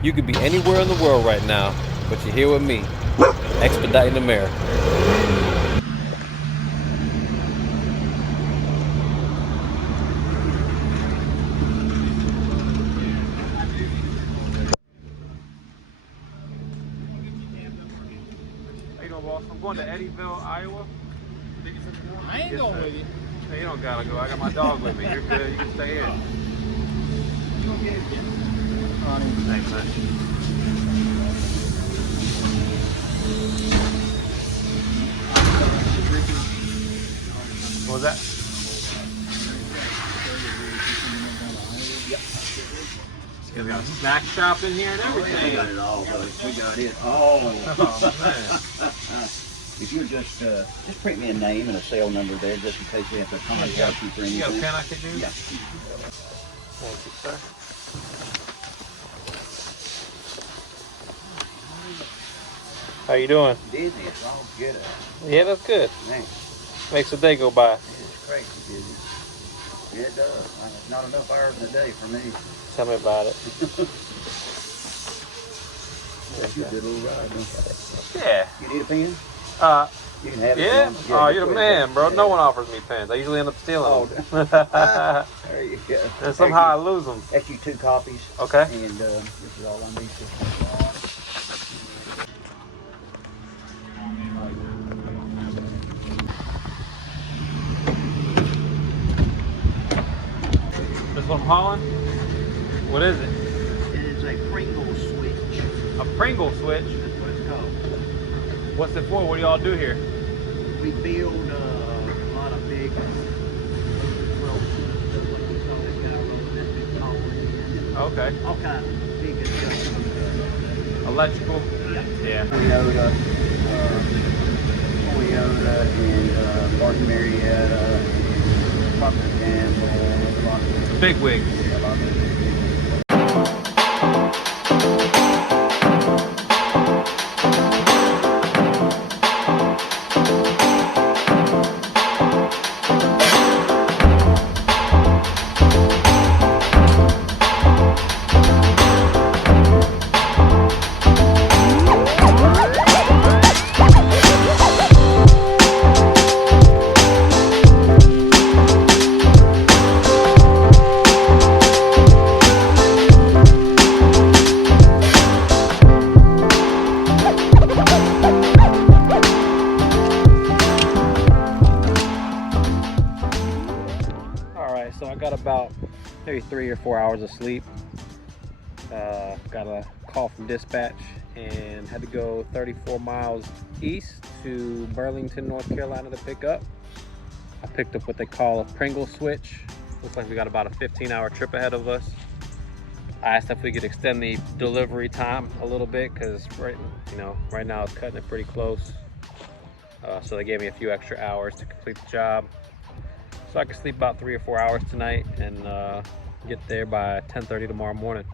You could be anywhere in the world right now, but you're here with me, Expediting America. How you doing, boss? I'm going to Eddyville, Iowa. I ain't going with you. Hey, you don't gotta go. I got my dog with me. You're good. You can stay in. Thanks, man. What was that? We got a snack shop in here and everything. We got it all, buddy. We got it all. Oh, man. If you just print me a name and a cell number there, just in case we have to contact you for anything. You got a pen I can do? Yeah. Thank you, sir. How you doing? Busy, it's all good. Yeah, that's good. Man, Makes the day go by. it's crazy busy. Yeah, it does. It's not enough hours in a day for me. Tell me about it. That's a good little ride, don't you? Yeah. You need a pen? You can have it. Yeah? If you want. Oh, you're go the ahead. man, bro. Yeah. No one offers me pens. I usually end up stealing them. There you go. And somehow I lose them. That's you 2 copies. Okay. And this is all I need. This one I'm hauling? What is it? It is a Pringle switch. A Pringle switch? That's what it's called. What's it for? What do y'all do here? We build a lot of big Okay. all kinds of big stuff. Electrical? Yeah. Yeah. Toyota and Martin Marietta, Procter Gamble, a lot of Big wig. yeah, a lot of So I got about maybe 3 or 4 hours of sleep. Got a call from dispatch and had to go 34 miles east to Burlington, North Carolina to pick up. I picked up what they call a Pringle switch. Looks like we got about a 15-hour trip ahead of us. I asked if we could extend the delivery time a little bit because right now it's cutting it pretty close. So they gave me a few extra hours to complete the job. So I can sleep about 3 or 4 hours tonight and get there by 10:30 tomorrow morning.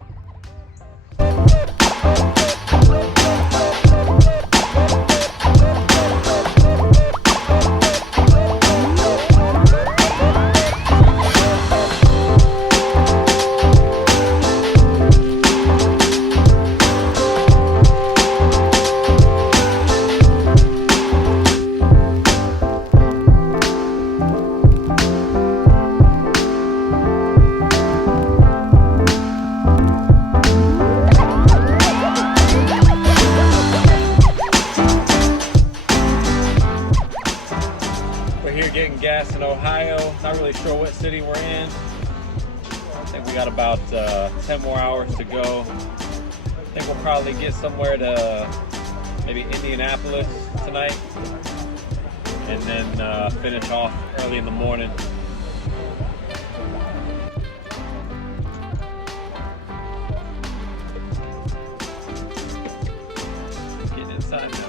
Getting gas in Ohio. Not really sure what city we're in. I think we got about 10 more hours to go. I think we'll probably get somewhere to maybe Indianapolis tonight and then finish off early in the morning. Getting inside now.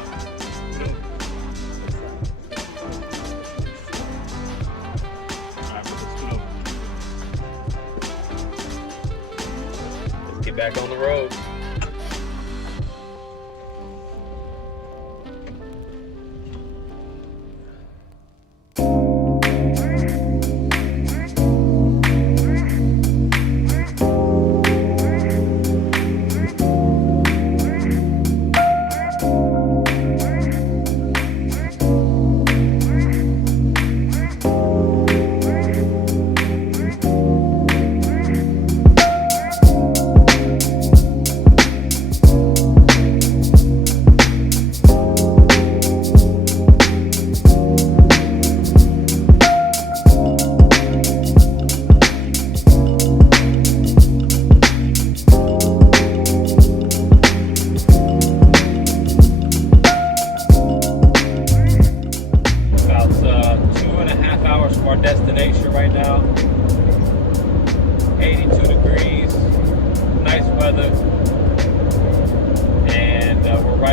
Get back on the road.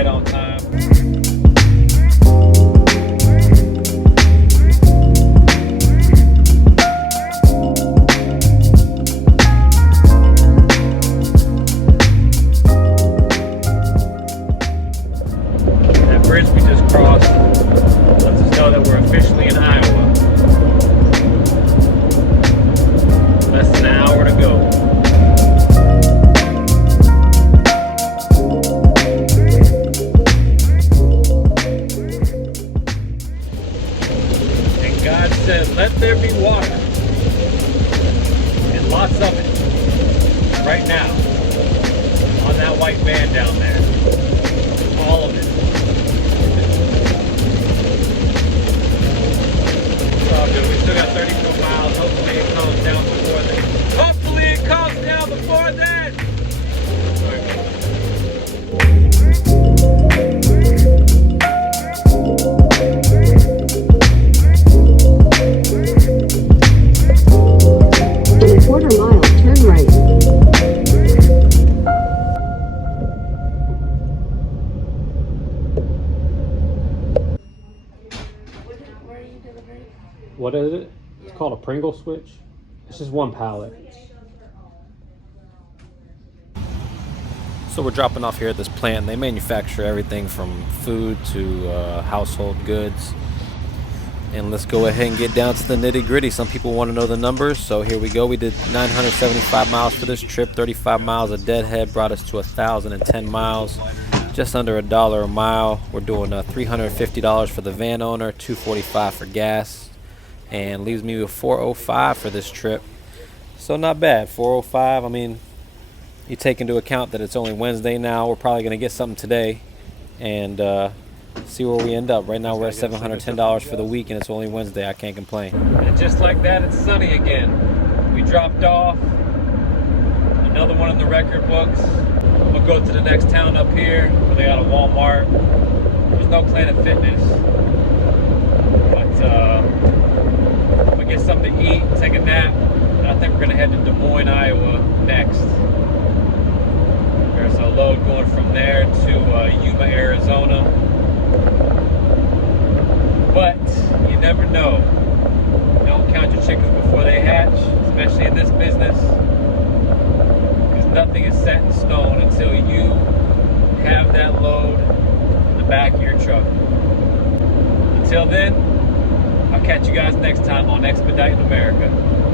right on time. That bridge we just crossed lets us know that we're officially in Iowa. Less than an hour to go. And God said, let there be water. And lots of it. Right now. On that white van down there. All of it. It's all good. We still got 32 miles. Hopefully it calms down before then. Hopefully it calms down before then. In a quarter mile, turn right. What is it? It's called a Pringle switch. It's just one pallet. So we're dropping off here at this plant. They manufacture everything from food to household goods. And let's go ahead and get down to the nitty gritty. Some people want to know the numbers, so here we go. We did 975 miles for this trip. 35 miles of deadhead brought us to 1,010 miles. Just under $1 a mile. We're doing $350 for the van owner, $245 for gas, and leaves me with $405 for this trip. So not bad, $405. I mean, you take into account that it's only Wednesday now. We're probably gonna get something today, and see where we end up. Right now we're at $710 for the week, and it's only Wednesday. I can't complain. And just like that, it's sunny again. We dropped off. Another one in the record books. We'll go to the next town up here where they got a Walmart. There's no Planet Fitness, but we get something to eat, take a nap, and I think we're gonna head to Des Moines, Iowa next. There's a load going from there to Yuma, Arizona. But you never know. Don't count your chickens before they hatch, especially in this business. Nothing is set in stone until you have that load in the back of your truck. Until then, I'll catch you guys next time on Expediting America.